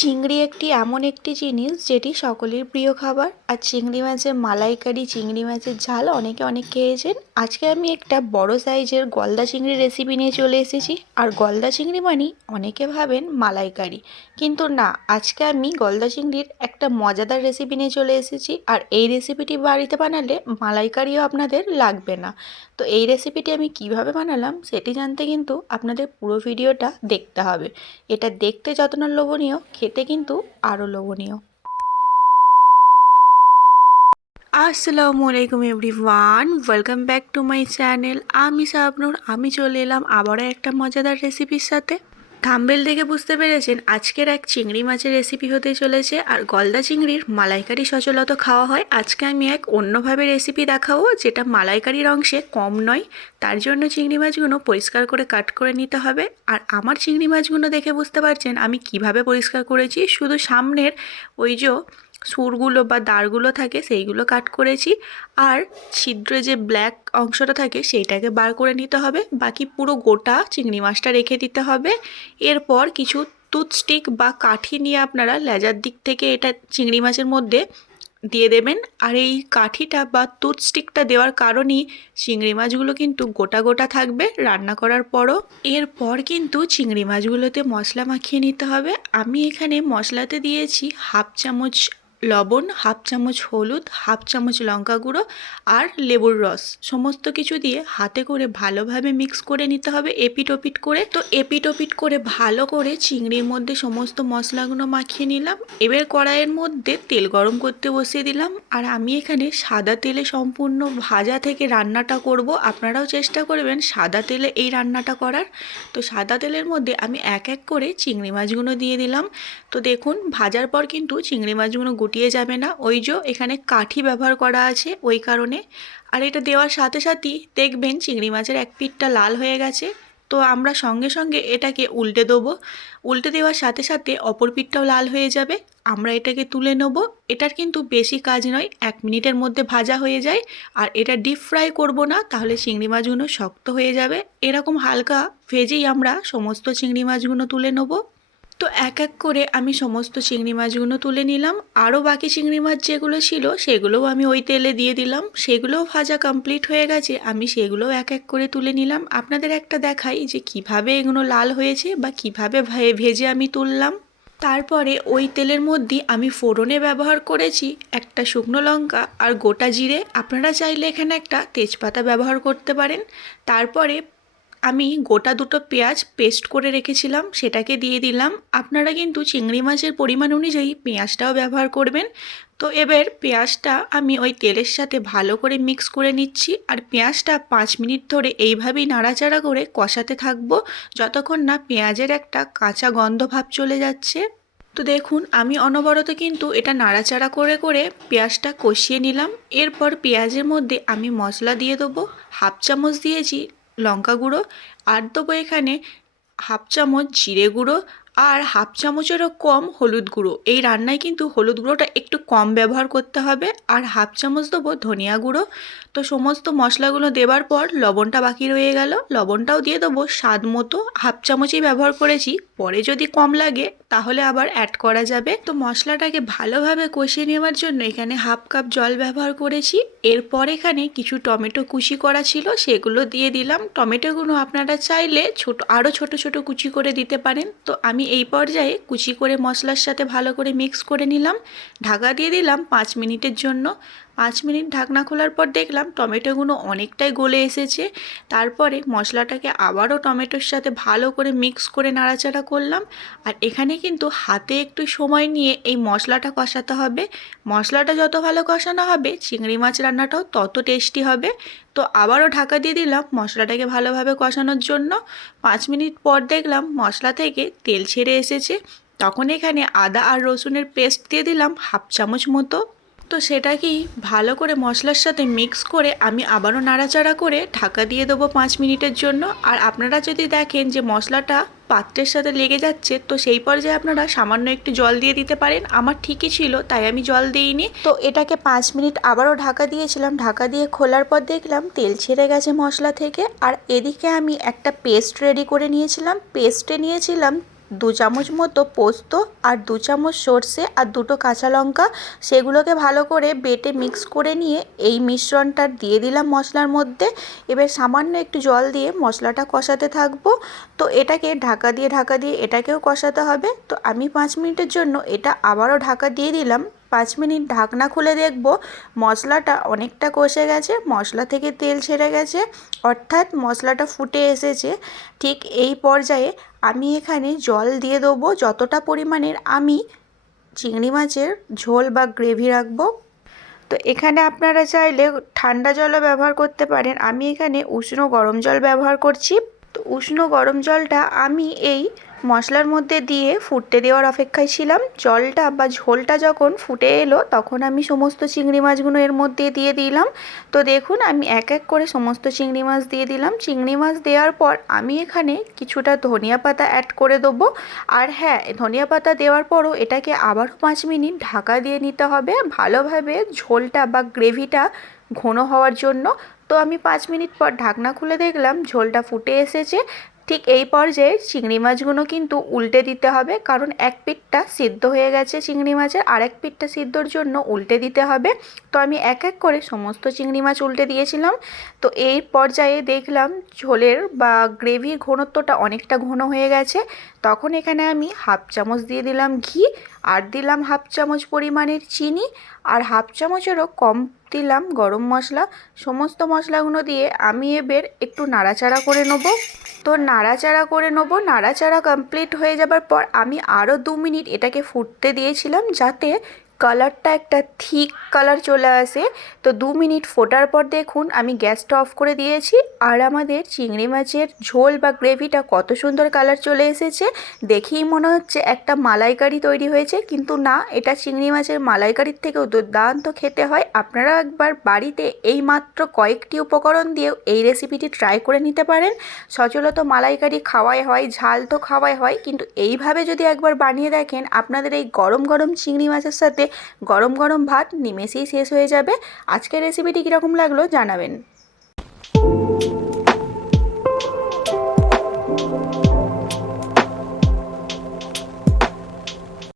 চিংড়ি একটি এমন একটি জিনিস যেটি সকলের প্রিয় খাবার। আর চিংড়ি মাছের মালাইকারি, চিংড়ি মাছের ঝাল অনেকে অনেক খেয়েছেন। আজকে আমি একটা বড় সাইজের গলদা চিংড়ির রেসিপি নিয়ে চলে এসেছি। আর গলদা চিংড়ি মানেই অনেকে ভাবেন মালাইকারি। কিন্তু না, আজকে আমি গলদা চিংড়ির একটা মজাদার রেসিপি নিয়ে চলে এসেছি। আর এই রেসিপিটি বাড়িতে বানালে মালাইকারিও আপনাদের লাগবে না। তো এই রেসিপিটি আমি কীভাবে বানালাম সেটি জানতে কিন্তু আপনাদের পুরো ভিডিওটা দেখতে হবে। এটা দেখতে যত না লোভনীয়, খেতে কিন্তু আরও লোভনীয়। আসসালামু আলাইকুম everyone, welcome back to my channel. আমি শাবনুর আমি চলে এলাম আবারও একটা মজাদার রেসিপির সাথে। থাম্বেল দেখে বুঝতে পেরেছেন আজকের এক চিংড়ি মাছের রেসিপি হতে চলেছে। আর গলদা চিংড়ির মালাইকারি সচলত খাওয়া হয়। আজকে আমি এক অন্যভাবে রেসিপি দেখাবো, যেটা মালাইকারির অংশে কম নয়। তার জন্য চিংড়ি মাছগুলো পরিষ্কার করে কাট করে নিতে হবে। আর আমার চিংড়ি মাছগুলো দেখে বুঝতে পারছেন আমি কীভাবে পরিষ্কার করেছি। শুধু সামনের ওই যে সুরগুলো বা দাঁড়গুলো থাকে, সেইগুলো কাট করেছি। আর ছিদ্রে যে ব্ল্যাক অংশটা থাকে, সেইটাকে বার করে নিতে হবে। বাকি পুরো গোটা চিংড়ি মাছটা রেখে দিতে হবে। এরপর কিছু টুথস্টিক বা কাঠি নিয়ে আপনারা লেজার দিক থেকে এটা চিংড়ি মাছের মধ্যে দিয়ে দেবেন। আর এই কাঠিটা বা টুথস্টিকটা দেওয়ার কারণেই চিংড়ি মাছগুলো কিন্তু গোটা গোটা থাকবে রান্না করার পরও। এরপর কিন্তু চিংড়ি মাছগুলোতে মশলা মাখিয়ে নিতে হবে। আমি এখানে মশলাতে দিয়েছি হাফ চামচ লবণ, হাফ চামচ হলুদ, হাফ চামচ লঙ্কা গুঁড়ো আর লেবুর রস। সমস্ত কিছু দিয়ে হাতে করে ভালোভাবে মিক্স করে নিতে হবে এপিট ওপিট করে। তো এপিট ওপিট করে ভালো করে চিংড়ির মধ্যে সমস্ত মশলাগুলো মাখিয়ে নিলাম। এবার কড়াইয়ের মধ্যে তেল গরম করতে বসিয়ে দিলাম। আর আমি এখানে সাদা তেলে সম্পূর্ণ ভাজা থেকে রান্নাটা করব। আপনারাও চেষ্টা করবেন সাদা তেলে এই রান্নাটা করার। তো সাদা তেলের মধ্যে আমি এক এক করে চিংড়ি মাছগুলো দিয়ে দিলাম। তো দেখুন, ভাজার পর কিন্তু চিংড়ি মাছগুলো গুটিয়ে যাবে না। ওই যে এখানে কাঠি ব্যবহার করা আছে ওই কারণে। আর এটা দেওয়ার সাথে সাথেই দেখবেন চিংড়ি মাছের এক পিঠটা লাল হয়ে গেছে। তো আমরা সঙ্গে সঙ্গে এটাকে উল্টে দেবো। উল্টে দেওয়ার সাথে সাথে অপর পিঠটাও লাল হয়ে যাবে। আমরা এটাকে তুলে নেব। এটার কিন্তু বেশি কাজ নয়, এক মিনিটের মধ্যে ভাজা হয়ে যায়। আর এটা ডিপ ফ্রাই করব না, তাহলে চিংড়ি মাছগুলো শক্ত হয়ে যাবে। এরকম হালকা ভেজেই আমরা সমস্ত চিংড়ি মাছগুলো তুলে নেব। তো এক এক করে আমি সমস্ত চিংড়ি মাছগুলো তুলে নিলাম। আরও বাকি চিংড়ি মাছ যেগুলো ছিল, সেগুলোও আমি ওই তেলে দিয়ে দিলাম। সেগুলোও ভাজা কমপ্লিট হয়ে গেছে। আমি সেগুলোও এক এক করে তুলে নিলাম। আপনাদের একটা দেখাই যে কীভাবে এগুলো লাল হয়েছে বা কীভাবে ভেজে আমি তুললাম। তারপরে ওই তেলের মধ্যে আমি ফোড়নে ব্যবহার করেছি একটা শুকনো লঙ্কা আর গোটা জিরে। আপনারা চাইলে এখানে একটা তেজপাতা ব্যবহার করতে পারেন। তারপরে আমি গোটা দুটো পেঁয়াজ পেস্ট করে রেখেছিলাম, সেটাকে দিয়ে দিলাম। আপনারা কিন্তু চিংড়ি মাছের পরিমাণ অনুযায়ী পেঁয়াজটাও ব্যবহার করবেন। তো এবার পেঁয়াজটা আমি ওই তেলের সাথে ভালো করে মিক্স করে নিচ্ছি। আর পেঁয়াজটা পাঁচ মিনিট ধরে এইভাবেই নাড়াচাড়া করে কষাতে থাকব, যতক্ষণ না পেঁয়াজের একটা কাঁচা গন্ধ ভাব চলে যাচ্ছে। তো দেখুন, আমি অনবরত কিন্তু এটা নাড়াচাড়া করে করে পেঁয়াজটা কষিয়ে নিলাম। এরপর পেঁয়াজের মধ্যে আমি মশলা দিয়ে দেবো। হাফ চামচ দিয়েছি লঙ্কা গুঁড়ো, আর দেবো এখানে হাফ চামচ জিরে গুঁড়ো, আর হাফ চামচেরও কম হলুদ গুঁড়ো। এই রান্নায় কিন্তু হলুদ গুঁড়োটা একটু কম ব্যবহার করতে হবে, আর হাফ চামচ দেবো ধনিয়া গুঁড়ো তো সমস্ত মশলাগুলো দেবার পর লবণটা বাকি রয়ে গেল। লবণটাও দিয়ে দেবো। স্বাদ মতো হাফ চামচই ব্যবহার করেছি। পরে যদি কম লাগে, তাহলে আবার অ্যাড করা যাবে। তো মশলাটাকে ভালোভাবে কষিয়ে নেওয়ার জন্য এখানে হাফ কাপ জল ব্যবহার করেছি। এরপর এখানে কিছু টমেটো কুচি করা ছিল, সেগুলো দিয়ে দিলাম। টমেটোগুলো আপনারা চাইলে ছোট আরও ছোট ছোট কুচি করে দিতে পারেন। তো আমি এই পর্যায়ে কুচি করে মশলার সাথে ভালো করে মিক্স করে নিলাম। ঢাকা দিয়ে দিলাম পাঁচ মিনিটের জন্য। পাঁচ মিনিট ঢাকনা খোলার পর দেখলাম টমেটোগুলো অনেকটাই গলে এসেছে। তারপরে মশলাটাকে আবারও টমেটোর সাথে ভালো করে মিক্স করে নাড়াচাড়া করলাম। আর এখানে কিন্তু হাতে একটু সময় নিয়ে এই মশলাটা কষাতে হবে। মশলাটা যত ভালো কষানো হবে, চিংড়ি মাছ রান্নাটাও তত টেস্টি হবে। তো আবারও ঢাকা দিয়ে দিলাম মশলাটাকে ভালোভাবে কষানোর জন্য। পাঁচ মিনিট পর দেখলাম মশলা থেকে তেল ছেড়ে এসেছে। তখন এখানে আদা আর রসুনের পেস্ট দিয়ে দিলাম হাফ চামচ মতো। তো সেটাকেই ভালো করে মশলার সাথে মিক্স করে আমি আবারও নাড়াচাড়া করে ঢাকা দিয়ে দেবো পাঁচ মিনিটের জন্য। আর আপনারা যদি দেখেন যে মশলাটা পাত্রের সাথে লেগে যাচ্ছে, তো সেই পর্যায়ে আপনারা সামান্য একটু জল দিয়ে দিতে পারেন। আমার ঠিকই ছিল, তাই আমি জল দিইনি। তো এটাকে পাঁচ মিনিট আবারও ঢাকা দিয়েছিলাম। ঢাকা দিয়ে খোলার পর দেখলাম তেল ছেড়ে গেছে মশলা থেকে। আর এদিকে আমি একটা পেস্ট রেডি করে নিয়েছিলাম। পেস্টে নিয়েছিলাম দু চামচ মতো পোস্ত আর দু চামচ সর্ষে আর দুটো কাঁচা লঙ্কা। সেগুলোকে ভালো করে বেটে মিক্স করে নিয়ে এই মিশ্রণটা দিয়ে দিলাম মশলার মধ্যে। এবার সামান্য একটু জল দিয়ে মশলাটা কষাতে থাকব। তো এটাকে ঢাকা দিয়ে ঢাকা দিয়ে এটাকেও কষাতে হবে। তো আমি পাঁচ মিনিটের জন্য এটা আবারও ঢাকা দিয়ে দিলাম। পাঁচ মিনিট ঢাকনা খুলে দেখব। মশলাটা অনেকটা কষে গেছে, মশলা থেকে তেল ছেড়ে গেছে, অর্থাৎ মশলাটা ফুটে এসেছে। ঠিক এই পর্যায়ে আমি এখানে জল দিয়ে দেবো, যতটা পরিমাণের আমি চিংড়ি মাছের ঝোল বা গ্রেভি রাখব। তো এখানে আপনারা চাইলে ঠান্ডা জলও ব্যবহার করতে পারেন। আমি এখানে উষ্ণ গরম জল ব্যবহার করছি। তো উষ্ণ গরম জলটা আমি এই মশলার মধ্যে দিয়ে ফুটতে দেওয়ার অপেক্ষায় ছিলাম। জলটা বা ঝোলটা যখন ফুটে এলো, তখন আমি সমস্ত চিংড়ি মাছগুলো এর মধ্যে দিয়ে দিলাম। তো দেখুন, আমি এক এক করে সমস্ত চিংড়ি মাছ দিয়ে দিলাম। চিংড়ি মাছ দেওয়ার পর আমি এখানে কিছুটা ধনিয়া পাতা অ্যাড করে দেবো। আর হ্যাঁ ধনিয়া পাতা দেওয়ার পরও এটাকে আবারও পাঁচ মিনিট ঢাকা দিয়ে নিতে হবে ভালোভাবে ঝোলটা বা গ্রেভিটা ঘন হওয়ার জন্য। তো আমি পাঁচ মিনিট পর ঢাকনা খুলে দেখলাম ঝোলটা ফুটে এসেছে। ঠিক এই পর্যায়ে চিংড়ি মাছগুলো কিন্তু উল্টে দিতে হবে, কারণ এক পিঠটা সিদ্ধ হয়ে গেছে চিংড়ি মাছের আর এক পিঠটা সিদ্ধর জন্য উল্টে দিতে হবে। তো আমি এক এক করে সমস্ত চিংড়ি মাছ উল্টে দিয়েছিলাম। তো এই পর্যায়ে দেখলাম ঝোলের বা গ্রেভির ঘনত্বটা অনেকটা ঘন হয়ে গেছে। তখন এখানে আমি হাফ চামচ দিয়ে দিলাম ঘি আর দিলাম হাফ চামচ পরিমাণের চিনি আর হাফ চামচেরও কম দিলাম গরম মশলা। সমস্ত মশলাগুলো দিয়ে আমি এবার একটু নাড়াচাড়া করে নেব। তো নাড়াচাড়া করে নেব। নাড়াচাড়া কমপ্লিট হয়ে যাবার পর আমি আরও দু মিনিট এটাকে ফুটতে দিয়েছিলাম যাতে কালারটা একটা থিক কালার চলে আসে। তো দু মিনিট ফোটার পর দেখুন, আমি গ্যাসটা অফ করে দিয়েছি। আর আমাদের চিংড়ি মাছের ঝোল বা গ্রেভিটা কত সুন্দর কালার চলে এসেছে। দেখেই মনে হচ্ছে একটা মালাইকারি তৈরি হয়েছে। কিন্তু না, এটা চিংড়ি মাছের মালাইকারির থেকেও দুর্দান্ত খেতে হয়। আপনারা একবার বাড়িতে এই মাত্র কয়েকটি উপকরণ দিয়েও এই রেসিপিটি ট্রাই করে নিতে পারেন। সচলত মালাইকারি খাওয়াই হয়, ঝাল তো খাওয়াই হয়। কিন্তু এইভাবে যদি একবার বানিয়ে দেখেন, আপনাদের এই গরম গরম চিংড়ি মাছের সাথে গরম গরম ভাত নিমেষেই শেষ হয়ে যাবে। আজকের রেসিপিটি কীরকম লাগল জানাবেন।